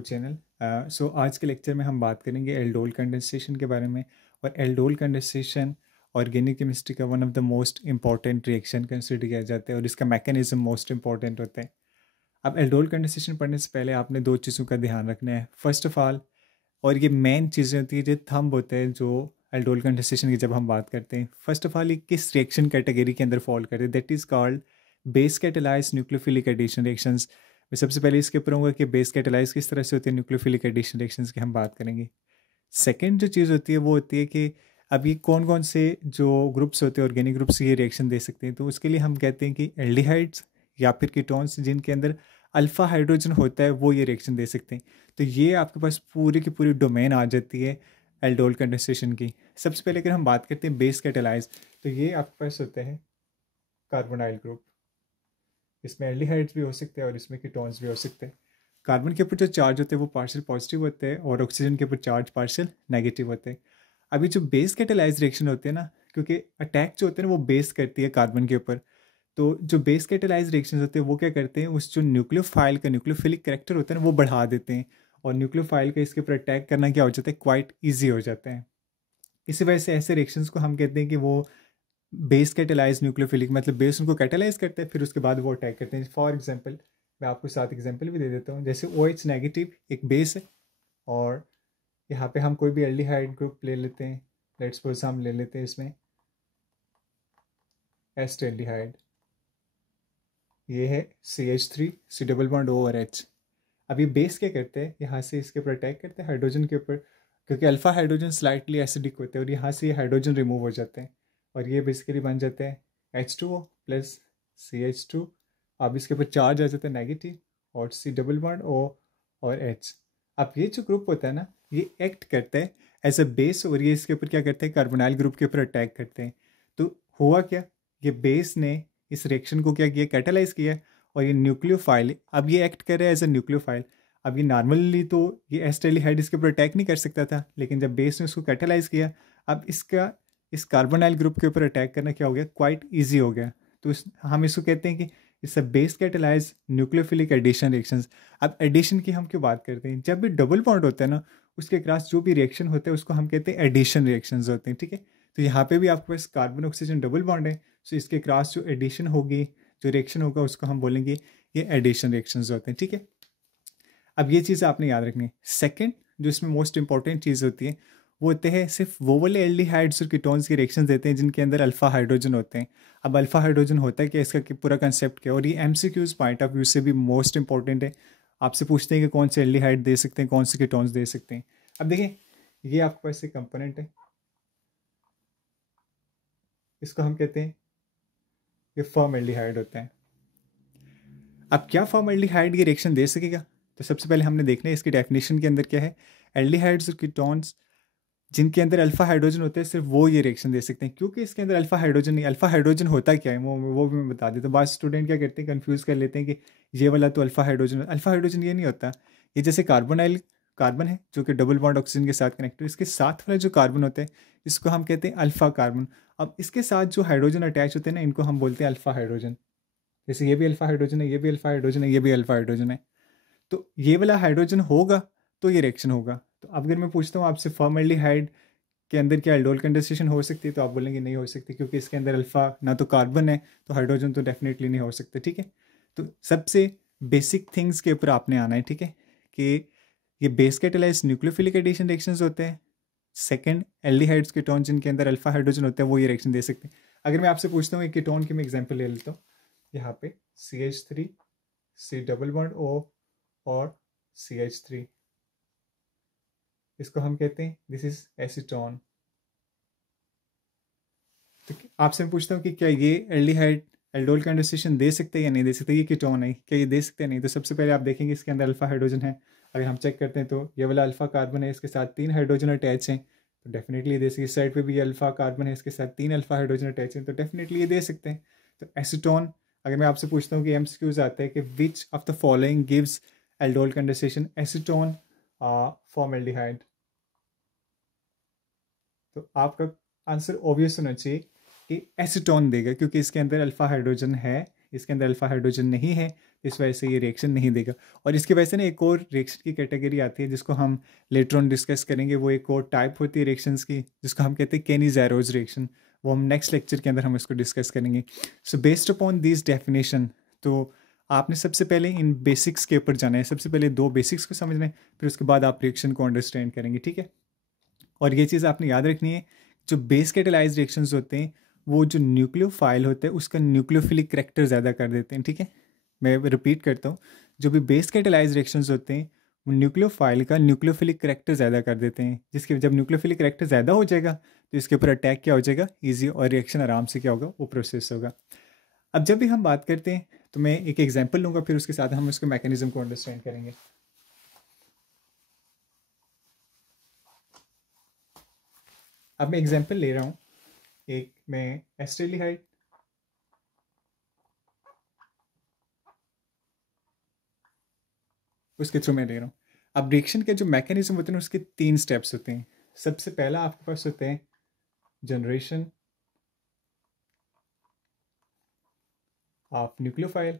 Your channel. सो आज के lecture में हम बात करेंगे एल्डोल कंडेंसेशन के बारे में। और एल्डोल कंडेंसेशन ऑर्गेनिक केमिस्ट्री का one of the most important reaction consider किया जाता है और इसका मैकेनिज्म मोस्ट इंपॉर्टेंट होता है। अब एल्डोल कंडेंसेशन पढ़ने से पहले आपने दो चीज़ों का ध्यान रखना है। फर्स्ट ऑफ ऑल, और ये मेन चीज़ें होती है जो थंब होते हैं जो एल्डोल कंडेंसेशन की जब हम बात करते हैं, फर्स्ट ऑफ ऑल ये किस रिएक्शन कैटेगरी के अंदर फॉल करते हैं, that is called base catalysed nucleophilic addition reactions. मैं सबसे पहले इसके ऊपर होगा कि बेस कैटेलाइज किस तरह से होती है, न्यूक्लियोफिलिक एडिशन रिएक्शंस की हम बात करेंगे। सेकेंड जो चीज़ होती है वो होती है कि अब ये कौन कौन से जो ग्रुप्स होते हैं ऑर्गेनिक ग्रुप्स ये रिएक्शन दे सकते हैं। तो उसके लिए हम कहते हैं कि एल्डिहाइड्स या फिर कीटोन्स जिनके अंदर अल्फा हाइड्रोजन होता है वो ये रिएक्शन दे सकते हैं। तो ये आपके पास पूरी की पूरी डोमेन आ जाती है एल्डोल कंडेंसेशन की। सबसे पहले अगर हम बात करते हैं बेस कैटेलाइज, तो ये आपके पास होते हैं कार्बोनाइल ग्रुप। इसमें एल्डिहाइड्स भी हो सकते हैं और इसमें कीटोन्स भी हो सकते हैं। कार्बन के ऊपर जो चार्ज होते हैं वो पार्शियल पॉजिटिव होते हैं और ऑक्सीजन के ऊपर चार्ज पार्शियल नेगेटिव होते हैं। अभी जो बेस कैटेलाइज रिएक्शन होते हैं ना, क्योंकि अटैक जो होते हैं ना वो बेस करती है कार्बन के ऊपर, तो जो बेस कैटेलाइज रिएक्शन होते हैं वो क्या करते हैं, उस जो न्यूक्लियोफाइल का न्यूक्लियोफिलिक कैरेक्टर होता है ना वो बढ़ा देते हैं और न्यूक्लियोफाइल का इसके ऊपर अटैक करना क्या हो जाता है, क्वाइट ईजी हो जाता है। इसी वजह से ऐसे रिएक्शंस को हम कहते हैं कि वो बेस कैटेलाइज न्यूक्लियोफिलिक, मतलब बेस उनको कैटेलाइज करते हैं फिर उसके बाद वो अटैक करते हैं। फॉर एग्जांपल मैं आपको साथ एग्जांपल भी दे देता हूँ। जैसे OH नेगेटिव एक बेस है और यहाँ पे हम कोई भी एल्डिहाइड ग्रुप ले लेते हैं। लेट्स सपोज हम ले लेते हैं इसमें एस्टेल्डिहाइड, ये है CH3 C double bond O और H। अब ये बेस क्या करते हैं, यहाँ से इसके ऊपर अटैक करते हैं हाइड्रोजन के ऊपर, क्योंकि अल्फा हाइड्रोजन स्लाइटली एसिडिक होते हैं और यहाँ से ये हाइड्रोजन रिमूव हो जाते हैं और ये बेसिकली बन जाते हैं H2O प्लस CH2। अब इसके ऊपर चार्ज आ जाता है नेगेटिव और C डबल बॉन्ड O और H। अब ये जो ग्रुप होता है ना ये एक्ट करता है एज अ बेस और ये इसके ऊपर क्या करते हैं, कार्बोनाइल ग्रुप के ऊपर अटैक करते हैं। तो हुआ क्या, ये बेस ने इस रिएक्शन को क्या किया, कैटेलाइज किया और ये न्यूक्लियोफाइल अब ये एक्ट कर रहा है एज अ न्यूक्लियोफाइल। अब ये नॉर्मली तो ये एस्टेल्डिहाइड इसके ऊपर अटैक नहीं कर सकता था, लेकिन जब बेस ने उसको कैटेलाइज किया अब इसका इस कार्बोनाइल ग्रुप के ऊपर अटैक करना क्या हो गया, क्वाइट ईजी हो गया। तो हम इसको कहते हैं कि it's a base catalyse nucleophilic addition reactions. अब एडिशन की हम क्यों बात करते हैं, जब भी डबल बॉन्ड होता है ना उसके क्रॉस जो भी रिएक्शन होता है उसको हम कहते हैं एडिशन रिएक्शंस होते हैं, ठीक है। तो यहाँ पे भी आपके पास कार्बन ऑक्सीजन डबल बॉन्ड है, सो इसके क्रॉस जो एडिशन होगी, जो रिएक्शन होगा उसको हम बोलेंगे ये एडिशन रिएक्शंस होते हैं, ठीक है। अब ये चीज़ आपने याद रखनी है। सेकंड जो इसमें मोस्ट इंपॉर्टेंट चीज़ होती है वो होते हैं सिर्फ वो वाले एल्डिहाइड्स और कीटोन्स की रिएक्शन देते हैं जिनके अंदर अल्फा हाइड्रोजन होते हैं। अब अल्फा हाइड्रोजन होता है क्या, इसका पूरा कंसेप्ट क्या, और ये MCQs पॉइंट ऑफ व्यू से भी मोस्ट इंपॉर्टेंट है। आपसे पूछते हैं कि कौन से एल्डिहाइड दे सकते हैं, कौन से कीटोन्स दे सकते हैं। अब देखिए ये आपके पास एक कंपोनेंट है, इसको हम कहते हैं ये फॉर्मल्डिहाइड होता है। अब क्या फॉर्मल्डिहाइड की रिएक्शन दे सकेगा, तो सबसे पहले हमने देखना है इसकी डेफिनेशन के अंदर क्या है। एल्डिहाइड्स और कीटोन्स जिनके अंदर अल्फा हाइड्रोजन होते हैं सिर्फ वो ये रिएक्शन दे सकते हैं, क्योंकि इसके अंदर अल्फा हाइड्रोजन नहीं। अल्फा हाइड्रोजन होता क्या है वो भी मैं बता देता हूँ। बाद स्टूडेंट क्या करते हैं, कंफ्यूज कर लेते हैं कि ये वाला तो अल्फा हाइड्रोजन, अल्फा हाइड्रोजन ये नहीं होता। ये जैसे कार्बोनाइल कार्बन है जो कि डबल बॉन्ड ऑक्सीजन के साथ कनेक्ट है, इसके साथ वाला जो कार्बन होता है इसको हम कहते हैं अल्फा कार्बन। अब इसके साथ जो हाइड्रोजन अटैच होते हैं ना इनको हम बोलते हैं अल्फा हाइड्रोजन। जैसे ये भी अल्फा हाइड्रोजन है, ये भी अल्फा हाइड्रोजन है, ये भी अल्फा हाइड्रोजन है। तो ये वाला हाइड्रोजन होगा तो ये रिएक्शन होगा। तो अब अगर मैं पूछता हूँ आपसे फॉर्मल्डिहाइड के अंदर क्या एल्डोल कंडेंसेशन हो सकती है, तो आप बोलेंगे नहीं हो सकती, क्योंकि इसके अंदर अल्फा ना तो कार्बन है तो हाइड्रोजन तो डेफिनेटली नहीं हो सकता, ठीक है। तो सबसे बेसिक थिंग्स के ऊपर आपने आना है, ठीक है, कि ये base catalyse nucleophilic addition reactions होते हैं। सेकंड, एल्डिहाइड्स कीटोन जिनके अंदर अल्फा हाइड्रोजन होता है वो ये रिएक्शन दे सकते हैं। अगर मैं आपसे पूछता हूँ एक कीटोन की मैं एग्जांपल ले लेता हूँ, यहाँ पे CH3 C double bond O और CH3, इसको हम कहते हैं दिस इज एसीटोन। तो आपसे मैं पूछता हूँ कि क्या ये एल्डिहाइड एल्डोल कंडेंसेशन दे सकते हैं या नहीं दे सकते, ये कीटोन है क्या ये दे सकते हैं नहीं। तो सबसे पहले आप देखेंगे इसके अंदर अल्फा हाइड्रोजन है। अगर हम चेक करते हैं तो ये वाला अल्फा कार्बन है, इसके साथ 3 हाइड्रोजन अटैच हैं, तो डेफिनेटली दे सकते। इस साइड पे भी ये अल्फा कार्बन है, इसके साथ 3 अल्फा हाइड्रोजन अटैच हैं, तो डेफिनेटली ये दे सकते हैं। तो एसीटोन, अगर मैं आपसे पूछता हूँ कि MCQs आता है कि which of the following gives aldol condensation, acetone formaldehyde, तो आपका आंसर ऑब्वियस होना चाहिए कि एसीटोन देगा, क्योंकि इसके अंदर अल्फा हाइड्रोजन है, इसके अंदर अल्फा हाइड्रोजन नहीं है, इस वजह से ये रिएक्शन नहीं देगा। और इसकी वजह से ना एक और रिएक्शन की कैटेगरी आती है जिसको हम लेटर ऑन डिस्कस करेंगे। वो एक और टाइप होती है रिएक्शंस की जिसको हम कहते हैं केनी-ज़ारोज रिएक्शन। वो हम नेक्स्ट लेक्चर के अंदर हम इसको डिस्कस करेंगे। So based upon this definition, तो आपने सबसे पहले इन बेसिक्स के ऊपर जाना है। सबसे पहले 2 बेसिक्स को समझना है, फिर उसके बाद आप रिएक्शन को अंडरस्टैंड करेंगे, ठीक है। और ये चीज़ आपने याद रखनी है, जो बेस कैटेलाइज्ड रिएक्शंस होते हैं वो जो न्यूक्लियोफाइल होते हैं उसका न्यूक्लियोफिलिक करैक्टर ज़्यादा कर देते हैं, ठीक है। मैं रिपीट करता हूँ, जो भी बेस कैटेलाइज्ड रिएक्शंस होते हैं वो न्यूक्लियोफाइल का न्यूक्लियोफिलिक करैक्टर ज़्यादा कर देते हैं, जिसके जब न्यूक्लियोफिलिक करैक्टर ज़्यादा हो जाएगा तो इसके ऊपर अटैक क्या हो जाएगा, ईजी, और रिएक्शन आराम से क्या होगा, वो प्रोसेस होगा। अब जब भी हम बात करते हैं तो मैं एक एग्जाम्पल लूँगा, फिर उसके साथ हम उसके मैकेनिज्म को अंडरस्टैंड करेंगे। अब मैं एग्जाम्पल ले रहा हूँ, एक मैं एस्टेल्डिहाइड, उसके थ्रू मैं ले रहा हूँ। अब रिएक्शन के जो मैकेनिज्म होते हैं उसके 3 स्टेप्स होते हैं। सबसे पहला आपके पास होते हैं जनरेशन ऑफ न्यूक्लियोफाइल।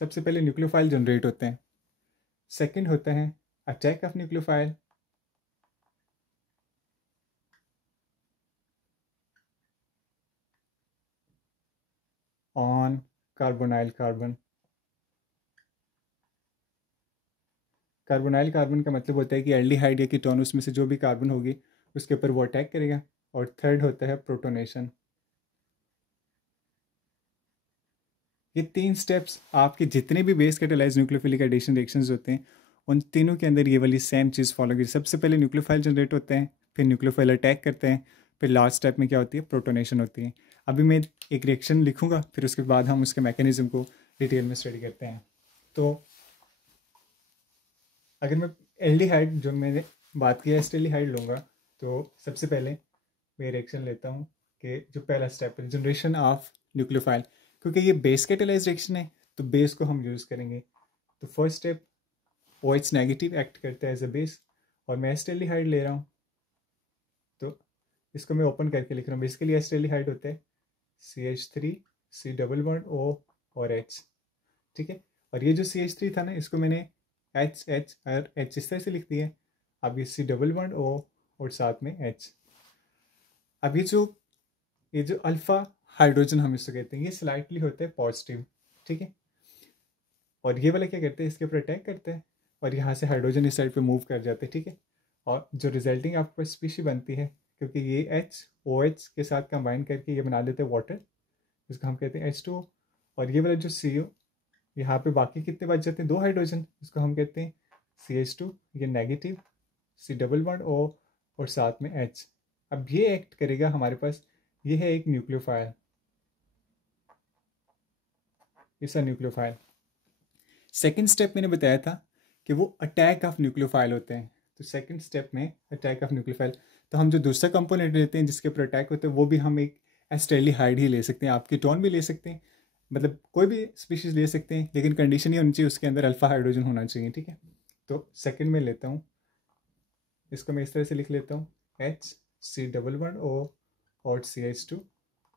सबसे पहले न्यूक्लियोफाइल जनरेट होते हैं। सेकंड होता है attack of nucleophile. On carbonyl carbon. Carbonyl carbon का मतलब होता है कि एल्डिहाइड या कीटोन, उसमें से जो भी कार्बन होगी उसके ऊपर वो अटैक करेगा। और थर्ड होता है प्रोटोनेशन। ये 3 स्टेप्स आपके जितने भी base catalysed nucleophilic addition reactions होते हैं उन तीनों के अंदर ये वाली सेम चीज़ फॉलो की। सबसे पहले न्यूक्लियोफाइल जनरेट होते हैं, फिर न्यूक्लियोफाइल अटैक करते हैं, फिर लास्ट स्टेप में क्या होती है, प्रोटोनेशन होती है। अभी मैं एक रिएक्शन लिखूंगा, फिर उसके बाद हम उसके मैकेनिज्म को डिटेल में स्टडी करते हैं। तो अगर मैं एल्डिहाइड जो मैंने बात की है एस्टेल्डिहाइड लूँगा, तो सबसे पहले मैं रिएक्शन लेता हूँ कि जो पहला स्टेप है जनरेशन ऑफ न्यूक्लियोफाइल। क्योंकि ये बेस कैटेलाइज्ड रिएक्शन है तो बेस को हम यूज़ करेंगे। तो first step OH negative act करता है एज अ बेस, और मैं एस्टेल्डिहाइड ले रहा हूँ। तो इसको मैं ओपन करके लिख रहा हूँ। बेसिकली एस्टेल्डिहाइड होता है CH3 C double bond O और H, ठीक है। और ये जो CH3 था ना, इसको मैंने H और H इस तरह से लिख दिया है। अब ये C डबल बॉन्ड O और साथ में H। अब ये जो अल्फा हाइड्रोजन हम इसको कहते हैं, ये स्लाइटली होते हैं पॉजिटिव, ठीक है। और ये वाला क्या करते हैं, इसके ऊपर अटैक करते हैं और यहाँ से हाइड्रोजन इस साइड पे मूव कर जाते हैं, ठीक है। और जो रिजल्टिंग आपके पास स्पीशी बनती है, क्योंकि ये OH के साथ कंबाइन करके ये बना देते हैं वाटर, जिसको हम कहते हैं H2O। और ये वाला जो CO, यहाँ पे बाकी कितने बच जाते हैं, 2 हाइड्रोजन, जिसको हम कहते हैं CH2, ये negative, C double bond O और साथ में H। अब ये एक्ट करेगा हमारे पास, ये है एक न्यूक्लियोफाइल, इस न्यूक्लियोफाइल। सेकेंड स्टेप मैंने बताया था कि वो अटैक ऑफ न्यूक्लियोफाइल होते हैं। तो सेकेंड स्टेप में अटैक ऑफ न्यूक्लियोफाइल, तो हम जो दूसरा कंपोनेंट लेते हैं जिसके ऊपर अटैक होते हैं वो भी हम एक एस्टेल्डिहाइड ही ले सकते हैं। आप कीटोन भी ले सकते हैं, मतलब कोई भी स्पीशीज़ ले सकते हैं, लेकिन कंडीशन ये होनी चाहिए उसके अंदर अल्फा हाइड्रोजन होना चाहिए, ठीक है। तो सेकेंड में लेता हूँ, इसको मैं इस तरह से लिख लेता हूँ HC डबल बॉन्ड O और CH2,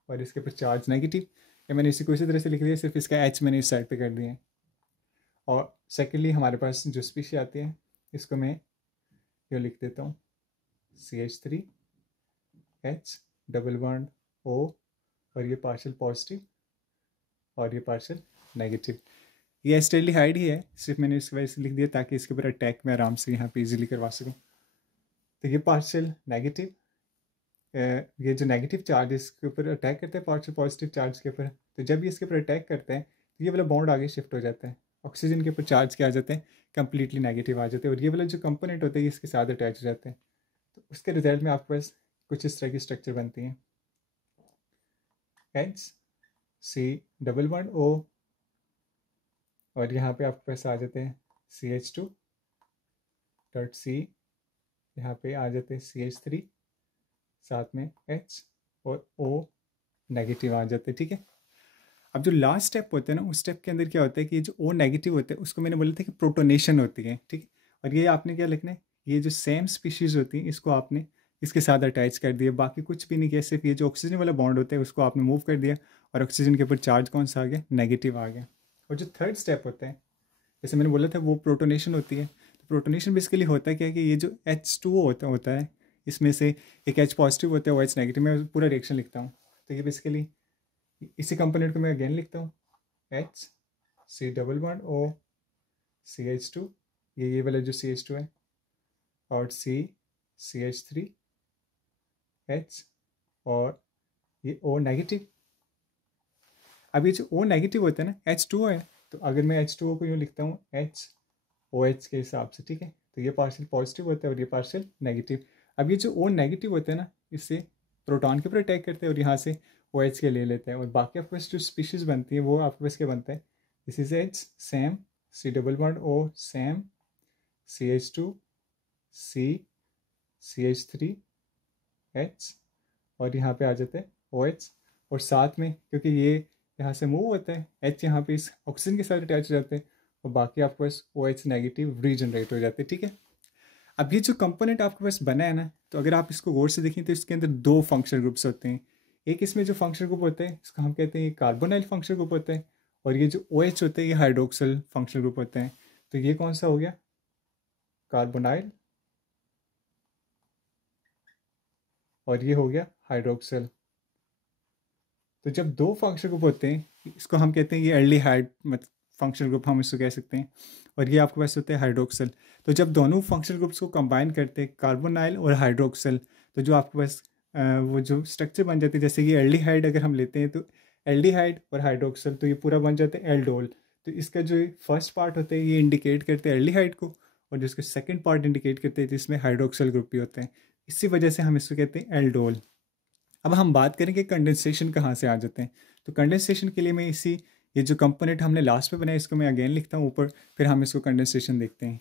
और इसके ऊपर चार्ज नेगेटिव, या मैंने इसी को इसी तरह से लिख दिया, सिर्फ इसका H मैंने इस साइड पे कर दिया है। और सेकेंडली हमारे पास जो स्पीशी आती है, इसको मैं ये लिख देता हूँ CH3 H double bond O, और ये पार्शियल पॉजिटिव और ये पार्शियल नेगेटिव। ये एस्टेल्डिहाइड ही है, सिर्फ मैंने इस वजह से लिख दिया ताकि इसके ऊपर अटैक में आराम से यहाँ पे इजीली करवा सकूँ। तो ये पार्शियल नेगेटिव, ये जो नेगेटिव चार्ज इसके ऊपर अटैक करते हैं पार्शियल पॉजिटिव चार्ज के ऊपर, तो जब ये इसके ऊपर अटैक करते हैं तो ये वाला बॉन्ड आगे शिफ्ट हो जाता है, ऑक्सीजन के ऊपर चार्ज क्या आ जाते हैं, कंप्लीटली नेगेटिव आ जाते हैं, और ये वाला जो कंपोनेंट होते हैं इसके साथ अटैच हो जाते हैं। तो उसके रिजल्ट में आपके पास कुछ इस तरह की स्ट्रक्चर बनती है, HC डबल बॉन्ड O, और यहाँ पे आपके पास आ जाते हैं CH2 डॉट C, यहाँ पे आ जाते हैं CH3, साथ में H और O नेगेटिव आ जाते हैं, ठीक है। अब जो लास्ट स्टेप होता है ना, उस स्टेप के अंदर क्या होता है कि ये जो O नेगेटिव होते हैं उसको मैंने बोला था कि प्रोटोनेशन होती है, ठीक है। और ये आपने क्या लिखना है, ये जो सेम स्पीशीज़ होती हैं इसको आपने इसके साथ अटैच कर दिया, बाकी कुछ भी नहीं किया, सिर्फ ये जो ऑक्सीजन वाला बॉन्ड होता है उसको आपने मूव कर दिया और ऑक्सीजन के ऊपर चार्ज कौन सा आ गया, नेगेटिव आ गया। और जो थर्ड स्टेप होता है, जैसे मैंने बोला था वो प्रोटोनेशन होती है। तो प्रोटोनेशन बेसिकली होता है क्या कि ये जो H2O होता है इसमें से एक H पॉजिटिव होता है, OH नेगेटिव। मैं पूरा रिएक्शन लिखता हूँ, तो ये बेसिकली इसी कंपोनेंट को मैं अगेन लिखता हूँ, H C double bond O CH2, ये वाला जो CH2 है, और C CH3 H, और ये O नेगेटिव। अब ये जो O नेगेटिव होता है ना, H2O है, तो अगर मैं H2O को यूँ लिखता हूँ HOH के हिसाब से, ठीक है, तो ये पार्शियल पॉजिटिव होता है और ये पार्शियल नेगेटिव। अब ये जो O नेगेटिव होता है ना, इससे प्रोटॉन के ऊपर अटैक करते हैं और यहाँ से OH के ले लेते हैं, और बाकी आपके पास जो स्पीशीज़ बनती है वो आपके पास क्या बनता है, this is H same, C double bond O same, CH2 C CH3 H, और यहाँ पे आ जाते हैं OH, और साथ में क्योंकि ये यहाँ से मूव होता है H यहाँ पे इस ऑक्सीजन के साथ अटैच हो जाते हैं, और बाकी आपके पास OH नेगेटिव रीजनरेट हो जाते हैं, ठीक है। अब ये जो कंपोनेंट आपके पास बना है ना, तो अगर आप इसको गौर से देखें तो इसके अंदर दो फंक्शनल ग्रुप्स होते हैं। एक इसमें जो फंक्शनल ग्रुप होता है इसको हम कहते हैं ये कार्बोनाइल फंक्शनल ग्रुप होता है, और ये जो OH होता है ये हाइड्रोक्सिल फंक्शनल ग्रुप होता है। तो ये कौन सा हो गया, कार्बोनाइल, और ये हो गया हाइड्रोक्सिल। तो जब दो फंक्शनल ग्रुप होते हैं इसको हम कहते हैं ये एल्डिहाइड फंक्शनल ग्रुप हम इसको कह सकते हैं, और ये आपके पास होते हैं हाइड्रोक्सिल। तो जब दोनों फंक्शनल ग्रुप्स को कंबाइन करते हैं कार्बोनाइल और हाइड्रोक्सिल, तो जो आपके पास वो जो स्ट्रक्चर बन जाती है, जैसे कि एल्डिहाइड अगर हम लेते हैं तो एल्डिहाइड और हाइड्रोक्सिल, तो ये पूरा बन जाता है एल्डोल। तो इसका जो फर्स्ट पार्ट होता है ये इंडिकेट करते हैं एल्डिहाइड को, और जिसका सेकेंड पार्ट इंडिकेट करते हैं जिसमें हाइड्रोक्सिल ग्रुप भी होते हैं, इसी वजह से हम इसको कहते हैं एल्डोल। अब हम बात करेंगे कंडेंसेशन कहाँ से आ जाते हैं। तो कंडेंसेशन के लिए मैं इसी ये जो कंपोनेंट हमने लास्ट में बनाया इसको मैं अगेन लिखता हूँ ऊपर, फिर हम इसको कंडेंसेशन देखते हैं।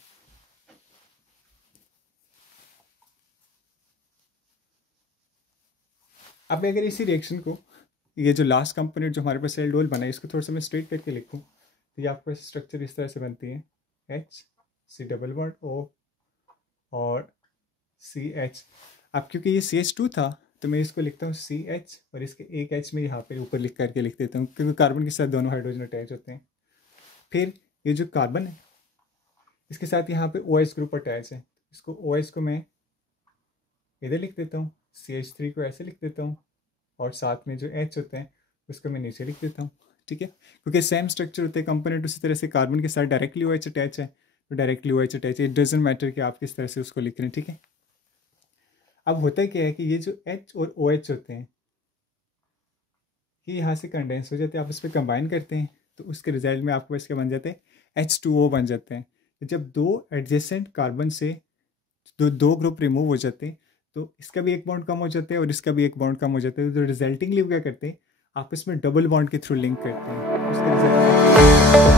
अब अगर इसी रिएक्शन को ये जो लास्ट कंपोनेंट जो हमारे पास एल्डोल बना है इसको थोड़ा सा मैं स्ट्रेट करके लिखूँ, तो ये आपका स्ट्रक्चर इस तरह से बनती है, H C double bond O और CH। अब क्योंकि ये CH2 था तो मैं इसको लिखता हूँ CH, और इसके एक H में यहाँ पे ऊपर लिख करके लिख देता हूँ क्योंकि कार्बन के साथ दोनों हाइड्रोजन अटैच होते हैं। फिर ये जो कार्बन है इसके साथ यहाँ पे OH ग्रुप अटैच है, इसको OH को मैं इधर लिख देता हूँ, CH3 को ऐसे लिख देता हूँ, और साथ में जो H होते हैं उसको मैं नीचे लिख देता हूँ, ठीक है, क्योंकि सेम स्ट्रक्चर होते हैं कंपोनेंट। उसी तरह से कार्बन के साथ डायरेक्टली OH अटैच है तो डायरेक्टली OH अटैच है, इट डजेंट मैटर कि आप किस तरह से उसको लिख रहे हैं, ठीक है। अब होता क्या है कि ये जो H और OH होते हैं ये यहाँ से कंडेंस हो जाते हैं, आप इस पर कंबाइन करते हैं तो उसके रिजल्ट में आपके पास क्या बन जाते हैं, H2O बन जाते हैं। तो जब दो एडजेसेंट कार्बन से दो ग्रुप रिमूव हो जाते हैं तो इसका भी एक बॉन्ड कम हो जाता है और इसका भी एक बॉन्ड कम हो जाता है, तो रिजल्टिंगली क्या करते हैं आपस में डबल बॉन्ड के थ्रू लिंक करते हैं, उसके रिजल्ट